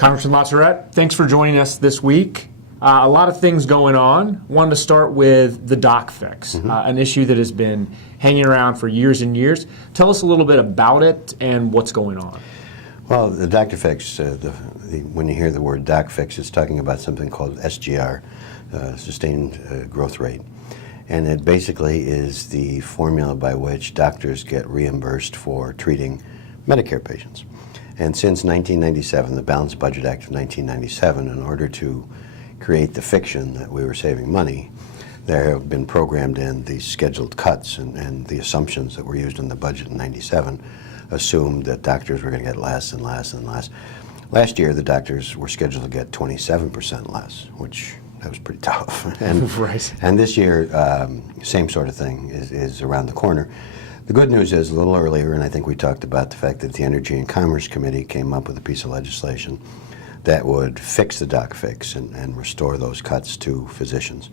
Congressman LaTourette, thanks for joining us this week. A lot of things going on. Wanted to start with the doc fix, an issue that has been hanging around for years and years. Tell us a little bit about it and what's going on. Well, the doctor fix, when you hear the word doc fix, it's talking about something called SGR, sustained growth rate. And it basically is the formula by which doctors get reimbursed for treating Medicare patients. And since 1997, the Balanced Budget Act of 1997, in order to create the fiction that we were saving money, there have been programmed in these scheduled cuts, and the assumptions that were used in the budget in 97 assumed that doctors were going to get less and less and less. Last year, the doctors were scheduled to get 27% less, which that was pretty tough. And, right. And this year, same sort of thing is around the corner. The good news is a little earlier, and I think we talked about the fact that the Energy and Commerce Committee came up with a piece of legislation that would fix the doc fix and restore those cuts to physicians.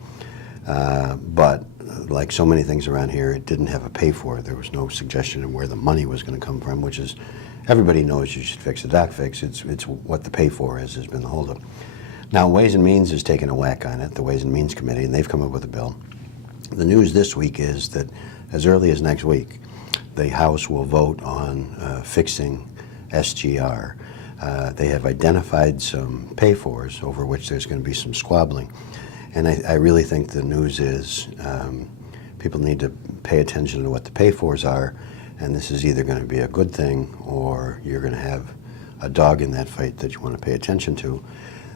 But like so many things around here, it didn't have a pay for. There was no suggestion of where the money was going to come from, which is, everybody knows you should fix the doc fix. It's what the pay for has been the holdup. Now, Ways and Means has taken a whack on it, the Ways and Means Committee, and they've come up with a bill. The news this week is that as early as next week, the House will vote on fixing SGR. They have identified some pay-fors over which there's going to be some squabbling. And I really think the news is people need to pay attention to what the pay-fors are, and this is either going to be a good thing or you're going to have a dog in that fight that you want to pay attention to.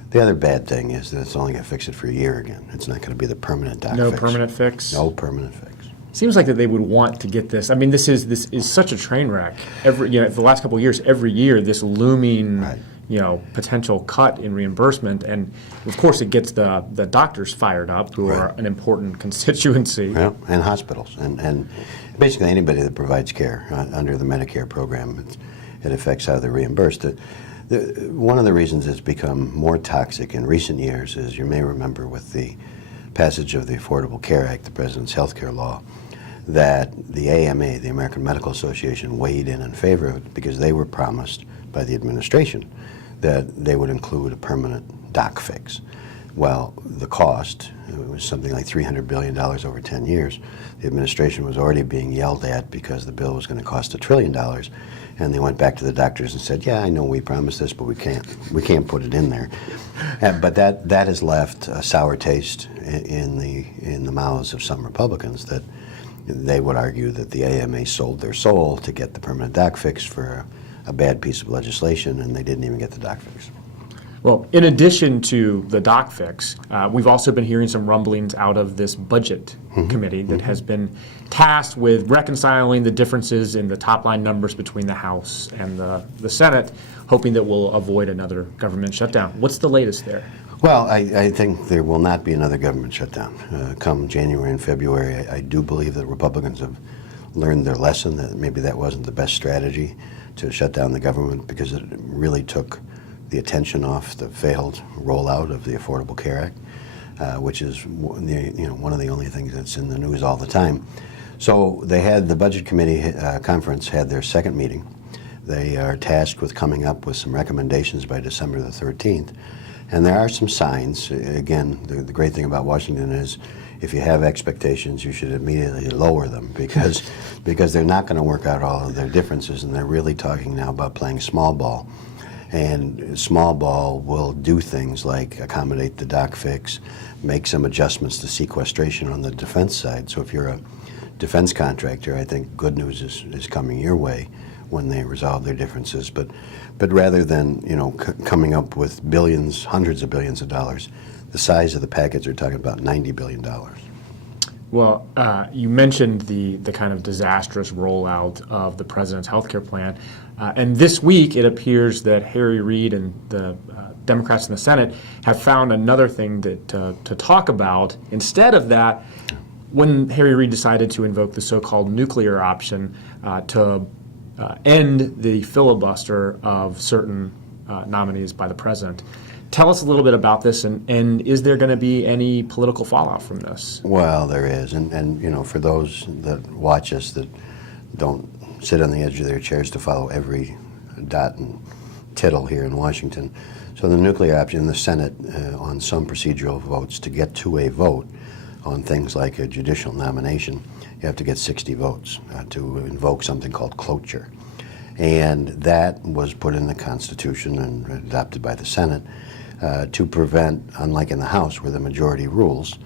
The other bad thing is that it's only going to fix it for a year again. It's not going to be the permanent doc fix. No permanent fix? No permanent fix. Seems like that they would want to get this. I mean, this is such a train wreck. For the last couple of years, every year, this looming, right, potential cut in reimbursement, and of course, it gets the doctors fired up, who are an important constituency. Yeah, and hospitals, and basically anybody that provides care under the Medicare program. It affects how they're reimbursed. One of the reasons it's become more toxic in recent years is, you may remember, with the passage of the Affordable Care Act, the President's health care law, that the AMA, the American Medical Association, weighed in favor of it because they were promised by the administration that they would include a permanent doc fix. Well, the cost, it was something like $300 billion over 10 years. The administration was already being yelled at because the bill was going to cost $1 trillion, and they went back to the doctors and said, yeah, I know we promised this, but we can't put it in there. But that has left a sour taste in the mouths of some Republicans, that they would argue that the AMA sold their soul to get the permanent doc fix for a bad piece of legislation, and they didn't even get the doc fix. Well, in addition to the doc fix, we've also been hearing some rumblings out of this budget committee that has been tasked with reconciling the differences in the top-line numbers between the House and the Senate, hoping that we'll avoid another government shutdown. What's the latest there? Well, I think there will not be another government shutdown. Come January and February, I do believe that Republicans have learned their lesson, that maybe that wasn't the best strategy to shut down the government, because it really took the attention off the failed rollout of the Affordable Care Act, which is one of the only things that's in the news all the time. So they had the Budget Committee conference had their second meeting. They are tasked with coming up with some recommendations by December the 13th. And there are some signs. Again, the great thing about Washington is, if you have expectations, you should immediately lower them, because they're not going to work out all of their differences, and they're really talking now about playing small ball. And small ball will do things like accommodate the doc fix, make some adjustments to sequestration on the defense side. So if you're a defense contractor, I think good news is coming your way when they resolve their differences. But rather than coming up with billions, hundreds of billions of dollars, the size of the package, are talking about $90 billion. Well, you mentioned the kind of disastrous rollout of the president's health care plan. And this week, it appears that Harry Reid and the Democrats in the Senate have found another thing to talk about. Instead of that, when Harry Reid decided to invoke the so-called nuclear option to end the filibuster of certain nominees by the president. Tell us a little bit about this, and is there going to be any political fallout from this? Well, there is, and for those that watch us that don't sit on the edge of their chairs to follow every dot and tittle here in Washington. So the nuclear option in the Senate on some procedural votes, to get to a vote on things like a judicial nomination, you have to get 60 votes to invoke something called cloture. And that was put in the Constitution and adopted by the Senate to prevent, unlike in the House where the majority rules,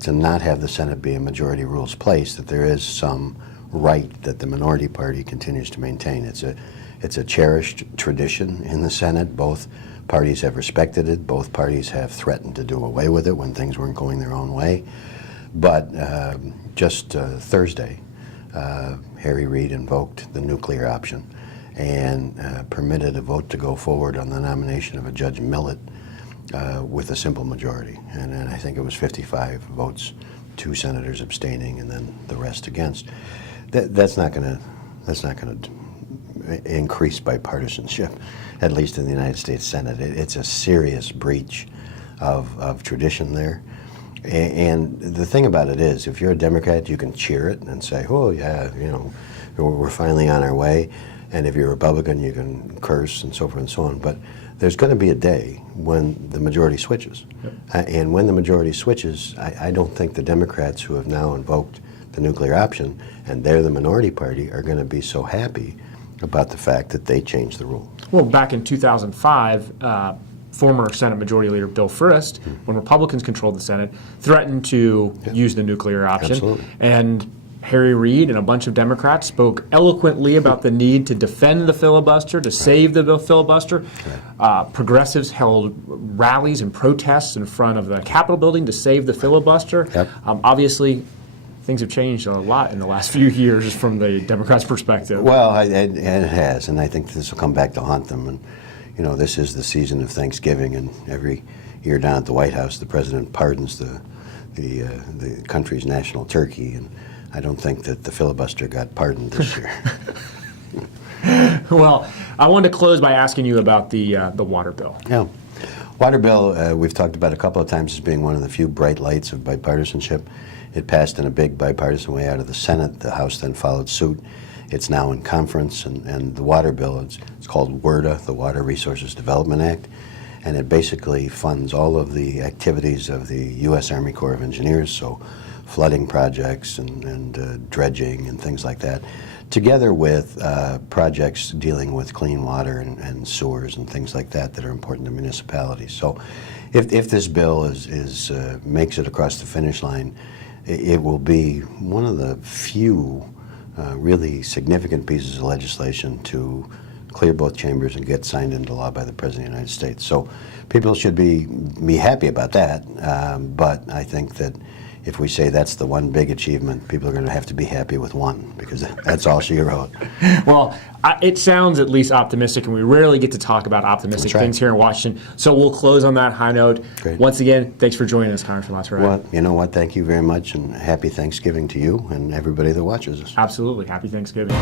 to not have the Senate be a majority rules place, that there is some right that the minority party continues to maintain. It's a cherished tradition in the Senate. Both parties have respected it. Both parties have threatened to do away with it when things weren't going their own way. But just Thursday, Harry Reid invoked the nuclear option and permitted a vote to go forward on the nomination of a Judge Millett with a simple majority. And I think it was 55 votes, 2 senators abstaining, and then the rest against. That's not going to increase bipartisanship, at least in the United States Senate. It's a serious breach of tradition there. And the thing about it is, if you're a Democrat, you can cheer it and say, oh, yeah, you know, we're finally on our way. And if you're a Republican, you can curse and so forth and so on. But there's going to be a day when the majority switches. Yep. And when the majority switches, I don't think the Democrats who have now invoked the nuclear option, and they're the minority party, are going to be so happy about the fact that they changed the rule. Well, back in 2005, former Senate Majority Leader Bill Frist, when Republicans controlled the Senate, threatened to use the nuclear option. Absolutely. And Harry Reid and a bunch of Democrats spoke eloquently about the need to defend the filibuster, to save the filibuster. Progressives held rallies and protests in front of the Capitol building to save the filibuster. Yep. Obviously, things have changed a lot in the last few years from the Democrats' perspective. Well, it has, and I think this will come back to haunt them. And you know, this is the season of Thanksgiving, and every year down at the White House, the president pardons the country's national turkey, and I don't think that the filibuster got pardoned this year. Well, I wanted to close by asking you about the water bill. Yeah. Water bill, we've talked about a couple of times as being one of the few bright lights of bipartisanship. It passed in a big bipartisan way out of the Senate. The House then followed suit. It's now in conference, and the water bill, it's called WRDA, the Water Resources Development Act, and it basically funds all of the activities of the U.S. Army Corps of Engineers, so flooding projects and dredging and things like that, together with projects dealing with clean water and sewers and things like that are important to municipalities. So if this bill makes it across the finish line, it will be one of the few really significant pieces of legislation to clear both chambers and get signed into law by the President of the United States. So people should be happy about that, but I think that if we say that's the one big achievement, people are going to have to be happy with one, because that's all she wrote. Well, it sounds at least optimistic, and we rarely get to talk about optimistic things here in Washington. So we'll close on that high note. Great. Once again, thanks for joining us, Congressman LaTourette. Well, you know what? Thank you very much, and happy Thanksgiving to you and everybody that watches us. Absolutely. Happy Thanksgiving.